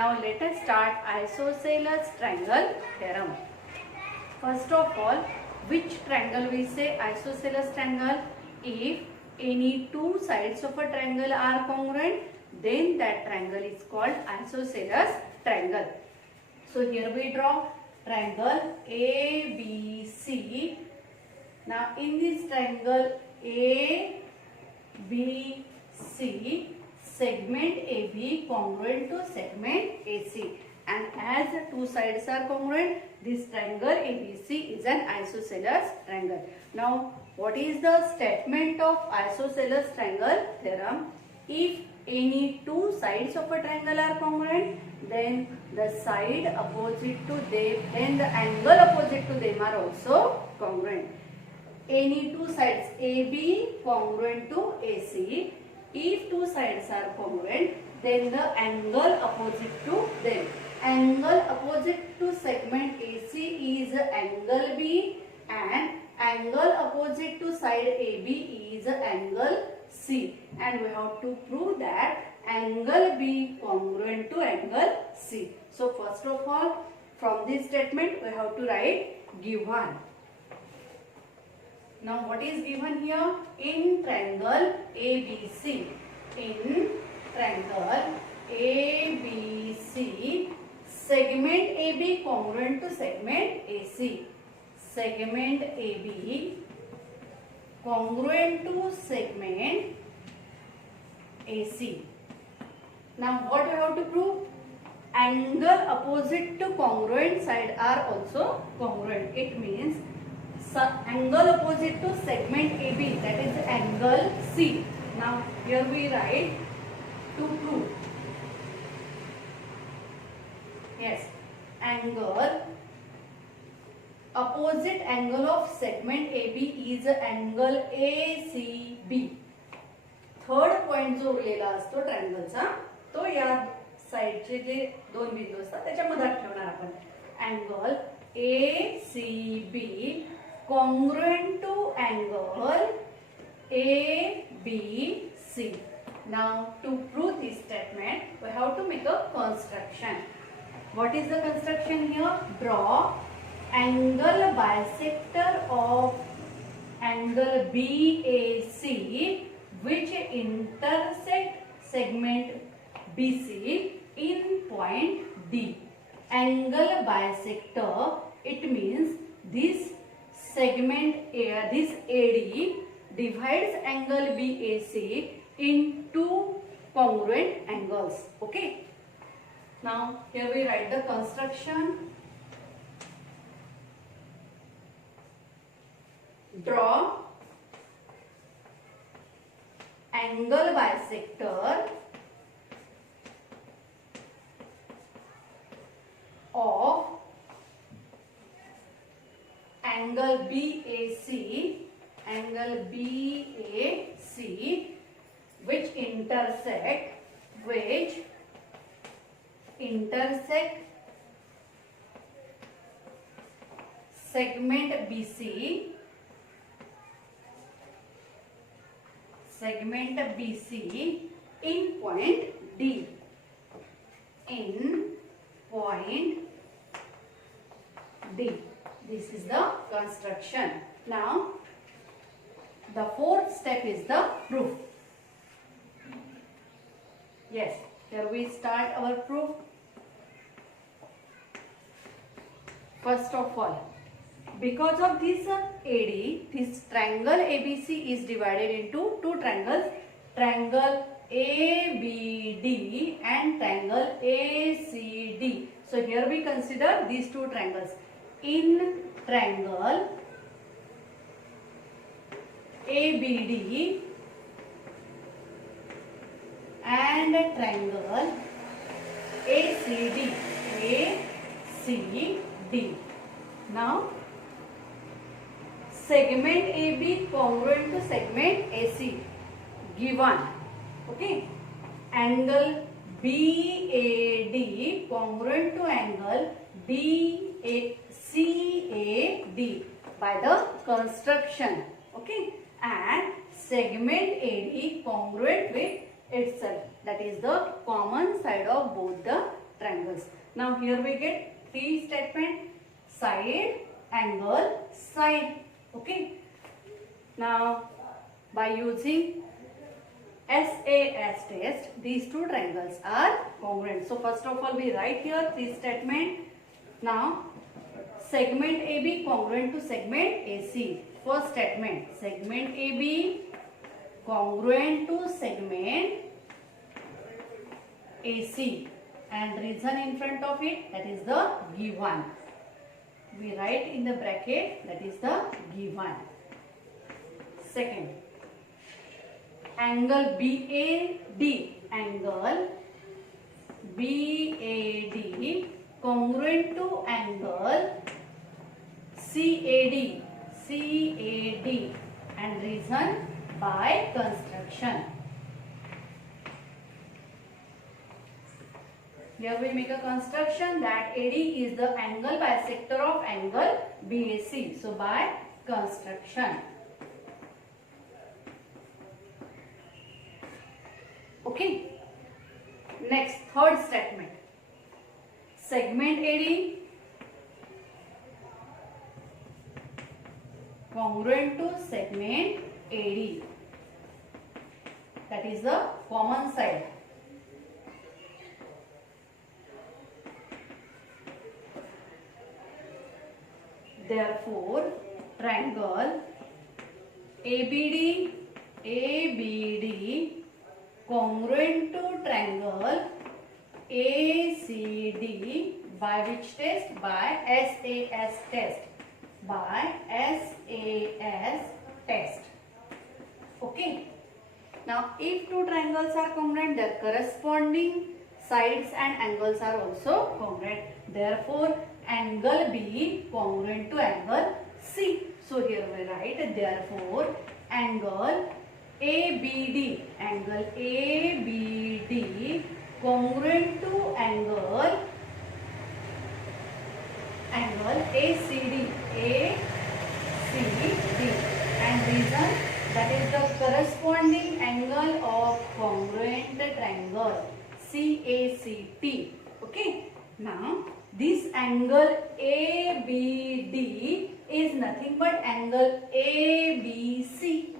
Now let us start isosceles triangle theorem. First of all, which triangle we say isosceles triangle? If any two sides of a triangle are congruent, then that triangle is called isosceles triangle. So here we draw triangle ABC. Now in this triangle ABC, segment AB congruent to segment AC, and as the two sides are congruent, this triangle ABC is an isosceles triangle. Now what is the statement of isosceles triangle theorem? If any two sides of a triangle are congruent, then the side opposite to them, then the angle opposite to them are also congruent. Any two sides AB congruent to AC. If two sides are congruent, then the angle opposite to them. Angle opposite to segment AC is angle B, and angle opposite to side AB is angle C. And we have to prove that angle B congruent to angle C. So first of all, from this statement we have to write given. Now what is given here? In triangle ABC. In triangle ABC, segment AB congruent to segment AC. Segment AB congruent to segment AC. Now what we have to prove? Angle opposite to congruent side are also congruent. It means angle opposite to segment AB, that is angle C. Now here we write to prove. Yes, angle opposite angle of segment AB is angle ACB. Third point जो उरलेला असतो ट्रायंगलचा, तो या साइडचे जे दोन बिंदू असतात त्याच्या मधात ठेवणार आपण. Angle ACB congruent to angle ABC. Now to prove this statement, we have to make a construction. What is the construction here? Draw angle bisector of angle BAC which intersect segment BC in point D. Angle bisector, it means this segment this AD divides angle BAC in two congruent angles. Okay. Now here we write the construction. Draw angle bisector of angle BAC which intersect segment BC in point D. In point D. This is the construction. Now the fourth step is the proof. Yes, here we start our proof. First of all, because of this AD, this triangle ABC is divided into two triangles, triangle ABD and triangle ACD. So here we consider these two triangles. In triangle ABD and triangle ACD. Now segment AB congruent to segment AC given. Okay. Angle BAD congruent to angle CAD by the construction. Okay. And segment AD congruent with itself, that is the common side of both the triangles. Now here we get three statement: side, angle, side. Okay. Now by using SAS test, these two triangles are congruent. So first of all we write here three statement. Now segment AB congruent to segment AC. First statement, segment AB congruent to segment AC, and reason in front of it, that is the given. We write in the bracket, that is the given. Second, angle BAD, angle BAD congruent to angle CAD, and reason by construction. Here we make a construction that AD is the angle bisector of angle BAC. So by construction. Okay. Next, third statement. Segment AD congruent to segment AD. That is the common side. Therefore, triangle ABD congruent to triangle ACD by which test? By SAS test. By SAS test. Okay. Now, if two triangles are congruent, their corresponding sides and angles are also congruent. Therefore, angle B congruent to angle C. So here we write, therefore angle ABD congruent to angle ACD, and reason, that is the corresponding angle of congruent triangle CACT. Okay. Now this angle ABD is nothing but angle ABC,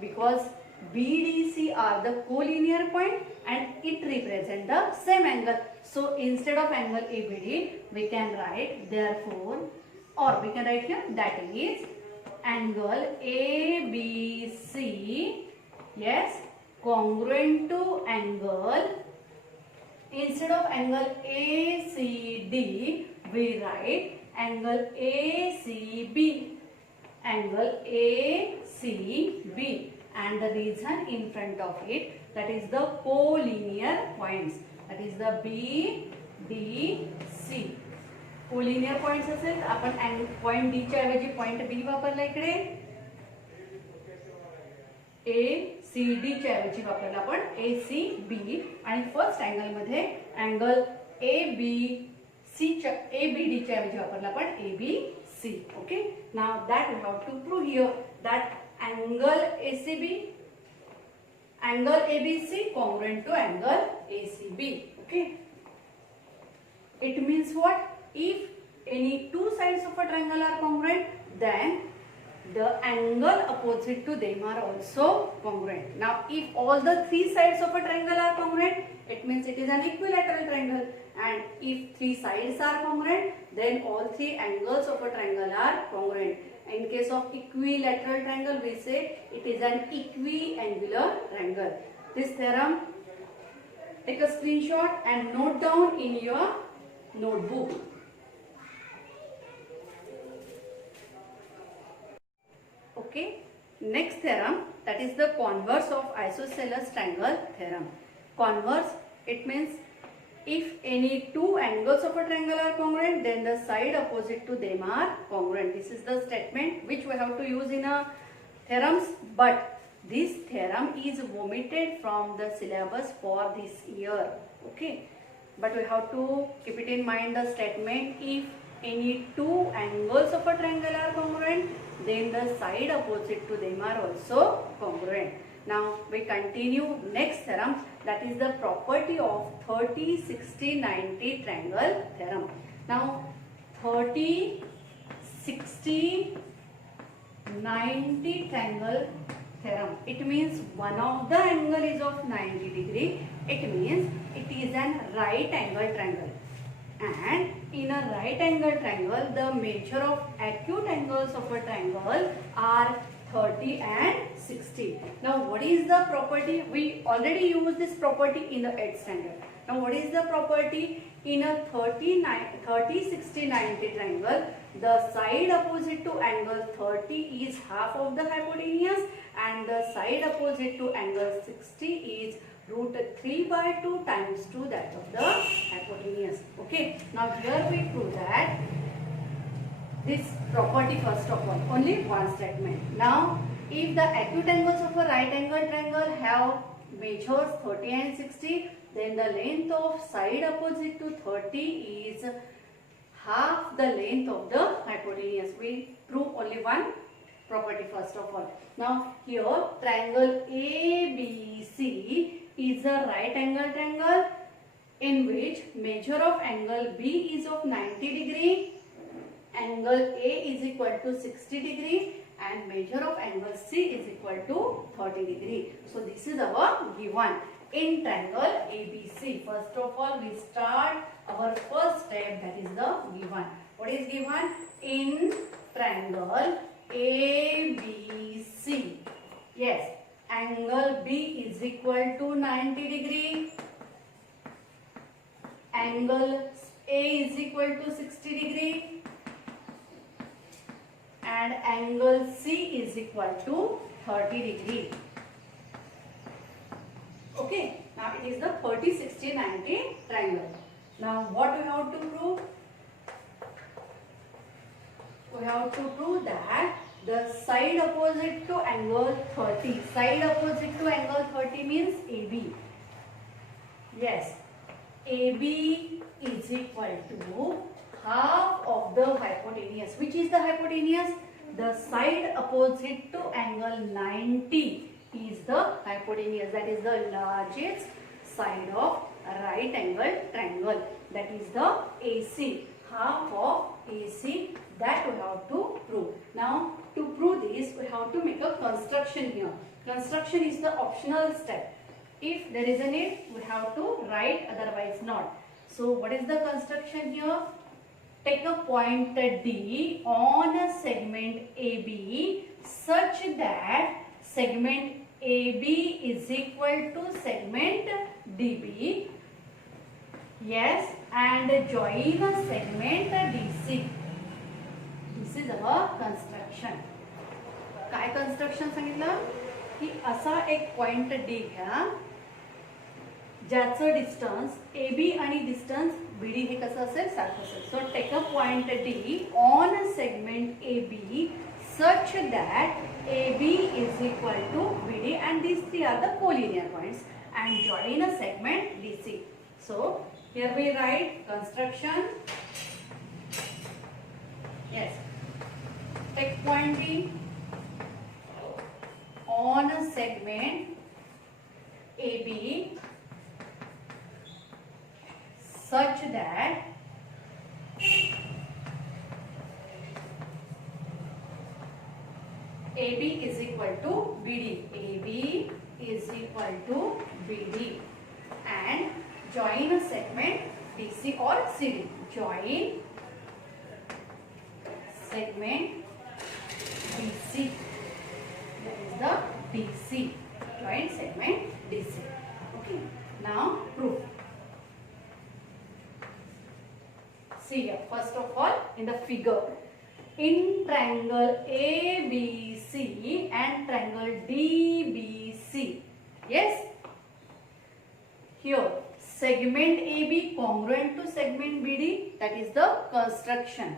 because BDC are the collinear point and it represents the same angle. So instead of angle ABD, we can write therefore, or we can write here, that is angle ABC, yes, congruent to angle, instead of angle ACD, we write angle ACB, and the reason in front of it, that is the collinear points, that is the BDC. Collinear points असेल तर आपण point D च्या ऐवजी point B वापरला इकडे, ACD च्या ऐवजी वापरला आपण ACB, आणि फर्स्ट अँगल मध्ये अँगल ABD च्या ऐवजी वापरला आपण ABC. Okay. Now that we have to prove here that angle ABC congruent to angle ACB. Okay. It means what? If any two sides of a triangle are congruent, then the angle opposite to them are also congruent. Now, if all the three sides of a triangle are congruent, it means it is an equilateral triangle. And if three sides are congruent, then all three angles of a triangle are congruent. In case of equilateral triangle, we say it is an equiangular triangle. This theorem, take a screenshot and note down in your notebook. Okay. Next theorem, that is the converse of isosceles triangle theorem. Converse, it means if any two angles of a triangle are congruent, then the side opposite to them are congruent. This is the statement which we have to use in a theorems, but this theorem is omitted from the syllabus for this year. Okay. But we have to keep it in mind the statement, if any two angles of a triangle are congruent, then the side opposite to them are also congruent. Now we continue next theorem, that is the property of 30, 60, 90 triangle theorem. Now 30, 60, 90 triangle theorem. It means one of the angle is of 90 degree. It means it is an right angle triangle. And in a right angle triangle, the measure of acute angles of a triangle are 30 and 60. Now what is the property? We already used this property in the 8th standard. Now what is the property? In a 30, 60, 90 triangle, the side opposite to angle 30 is half of the hypotenuse and the side opposite to angle 60 is root 3 by 2 times 2, that of the hypotenuse. Okay. Now here we prove that this property first of all, only one statement. Now if the acute angles of a right angle triangle have measures 30 and 60, then the length of side opposite to 30 is half the length of the hypotenuse. We prove only one property first of all. Now here triangle ABC is a right angle triangle in which measure of angle B is of 90 degree, angle A is equal to 60 degree and measure of angle C is equal to 30 degree. So this is our given in triangle ABC. First of all, we start our first step, that is the given. What is given? In triangle ABC, yes, angle B is equal to 90 degree, angle A is equal to 60 degree and angle C is equal to 30 degree. Okay, now it is the 30, 60, 90 triangle. Now what we have to prove? We have to prove that the side opposite to angle 30, side opposite to angle 30 means AB. Yes, AB is equal to half of the hypotenuse. Which is the hypotenuse? The side opposite to angle 90 is the hypotenuse, that is the largest side of right angle triangle, that is the AC, half of AC, that we have to prove. Now to prove this we have to make a construction here. Construction is the optional step. If there is a need we have to write, otherwise not. So what is the construction here? Take a point D on a segment AB such that segment AB is equal to segment DB. Yes, and join a segment DC. This is our construction. काय construction सांगितलं की असा एक point D घ्या ज्याचं distance A B आणि distance B D हे कसं असेल सारखं असेल. So take a point D on a segment A B such that AB is equal to BD and these three are the collinear points and join a segment DC. So here we write construction. Yes, take point B on a segment AB such that AB is equal to BD. AB is equal to BD and join a segment DC or CD. Join segment DC. That is the DC. Join segment DC. Okay. Now proof. See here. First of all, in the figure, in triangle ABC and triangle DBC. Yes. Here segment AB congruent to segment BD, that is the construction.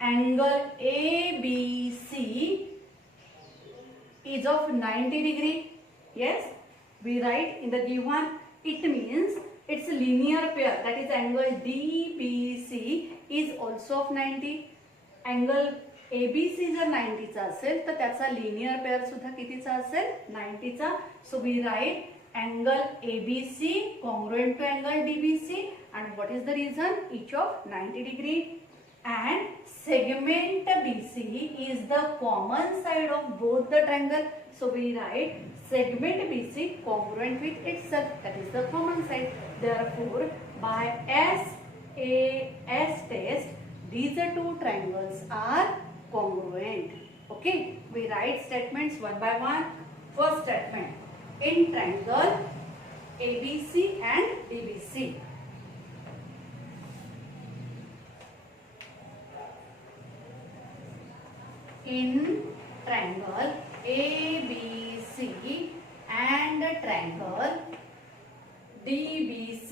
Angle ABC is of 90 degree. Yes, we write in the given. It means it's a linear pair, that is angle DBC is also of 90. Angle ABC जर 90चा असेल तर त्याचा linear pair सुद्धा कितीचा असेल 90चा. So we write angle ABC congruent to angle DBC and what is the reason? Each of 90 degree. And segment BC is the common side of both the triangle. So we write segment BC congruent with itself, that is the common side. Therefore, by SAS test, these two triangles are congruent. Okay, we write statements one by one. First statement, in triangle ABC and DBC, in triangle ABC and triangle DBC,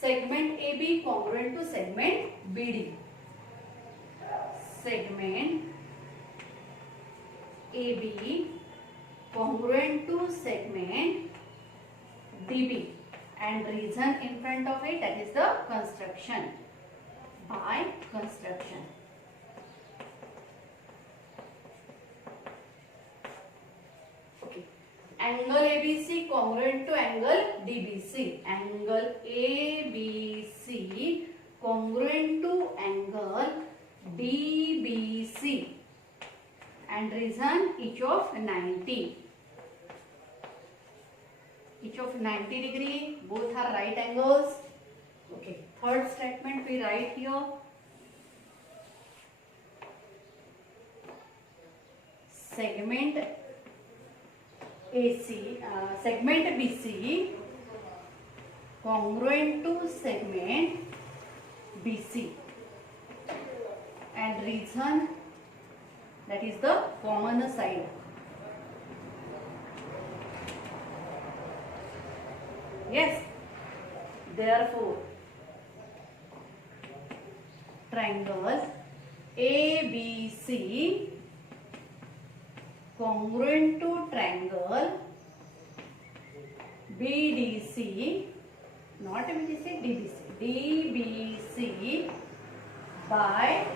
segment AB congruent to segment BD, segment AB congruent to segment DB, and reason in front of it, that is the construction, by construction. Angle ABC congruent to angle DBC. Angle ABC congruent to angle DBC. And reason each of 90. Each of 90 degree. Both are right angles. Okay. Third statement we write here. Segment segment BC congruent to segment BC, and reason, that is the common side. Yes, therefore triangle ABC congruent to triangle BDC, not BDC, DBC by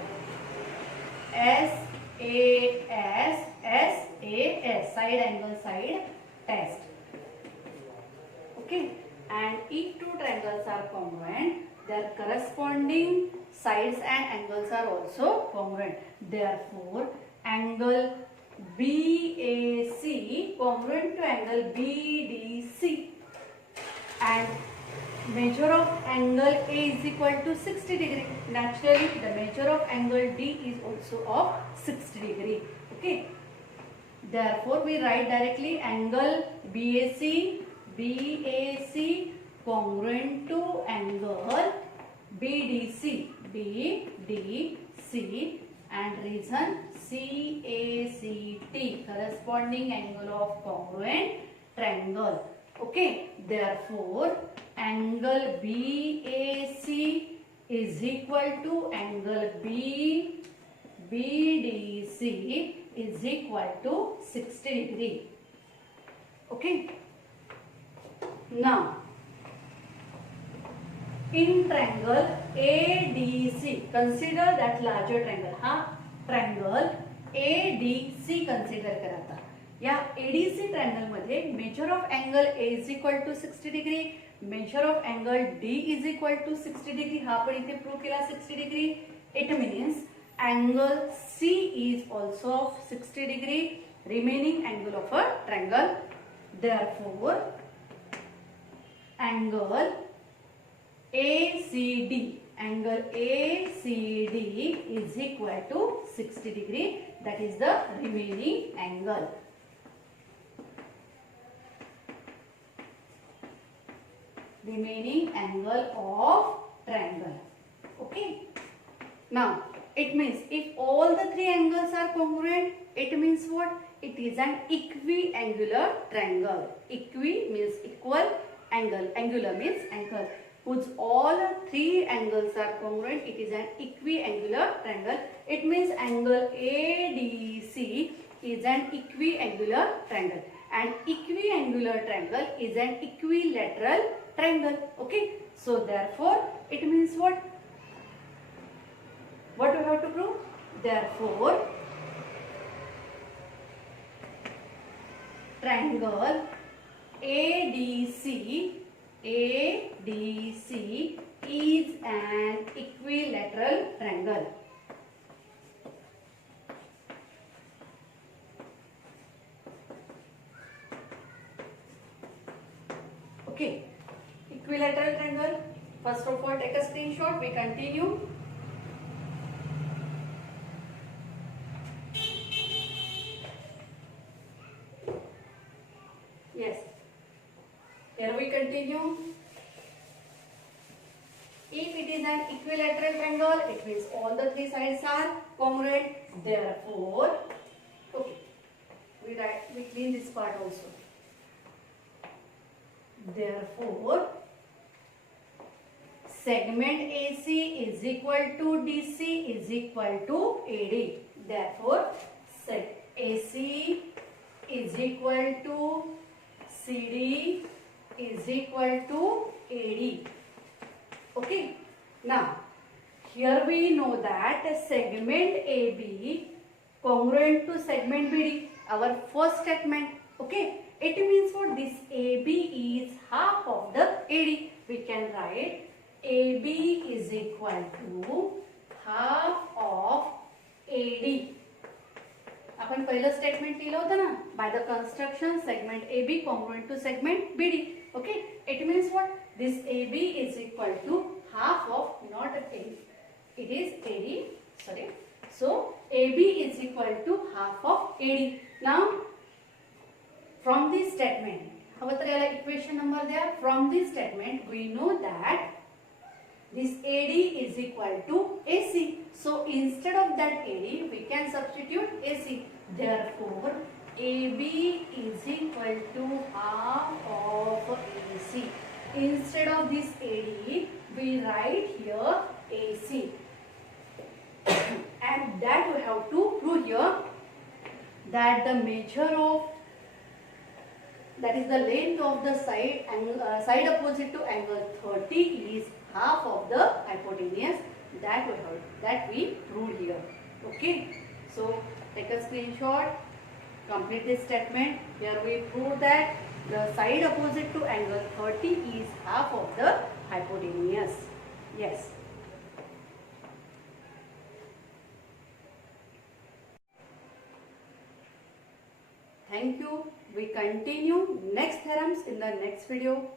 SAS, side angle side test. Okay, and if two triangles are congruent, their corresponding sides and angles are also congruent. Therefore, angle BAC congruent to angle BDC, and measure of angle A is equal to 60 degree. Naturally, the measure of angle D is also of 60 degree. Okay. Therefore, we write directly angle BAC congruent to angle BDC, and reason CACT, corresponding angle of congruent triangle. Okay, therefore angle BAC is equal to angle BDC is equal to 60 degree. Okay, now in triangle ADC, consider that larger triangle. Triangle ADC consider करा. आता या ADC triangle मध्ये measure of angle A is equal to 60 degree, measure of angle D is equal to 60 degree. हा पण इथे prove केला 60 degree. It means angle C is also of 60 degree, remaining angle of a triangle. Therefore angle ACD, angle ACD is equal to 60 degree, that is the remaining angle. Remaining angle of triangle. Okay. Now it means if all the three angles are congruent, it means what? It is an equiangular triangle. Equi means equal, angle, angular means angle. Whose all three angles are congruent, it is an equiangular triangle. It means angle ADC is an equiangular triangle, and equiangular triangle is an equilateral triangle. Okay, so therefore it means what? What we have to prove? Therefore, triangle ADC is an equilateral triangle. Okay, equilateral triangle. First of all, take a screenshot. We continue. Yes. Here we continue. If it is an equilateral triangle, it means all the three sides are congruent. Therefore, okay, we clean this part also. Therefore, segment AC is equal to DC is equal to AD. Therefore, AC is equal to CD is equal to AD. Okay. Now, here we know that segment AB congruent to segment BD. Our first statement. Okay. It means what? This AB is half of the AD. We can write AB is equal to half of AD. आपण पहिलं statement लिहिलं होतं ना, by the construction segment AB congruent to segment BD. Okay, it means what? This AB is equal to half of, not AD, it is AD, sorry. So AB is equal to half of AD. Now from this statement, हवं तर याला equation number द्या. From this statement we know that this AD is equal to AC. So instead of that AD, we can substitute AC. Therefore, AB is equal to half of AC. Instead of this AD, we write here AC. And that we have to prove here that the measure of, that is the length of the side opposite to angle 30 is half of the hypotenuse. That we proved here. Okay, so take a screenshot, complete this statement. Here we prove that the side opposite to angle 30 is half of the hypotenuse. Yes. Thank you. We continue next theorems in the next video.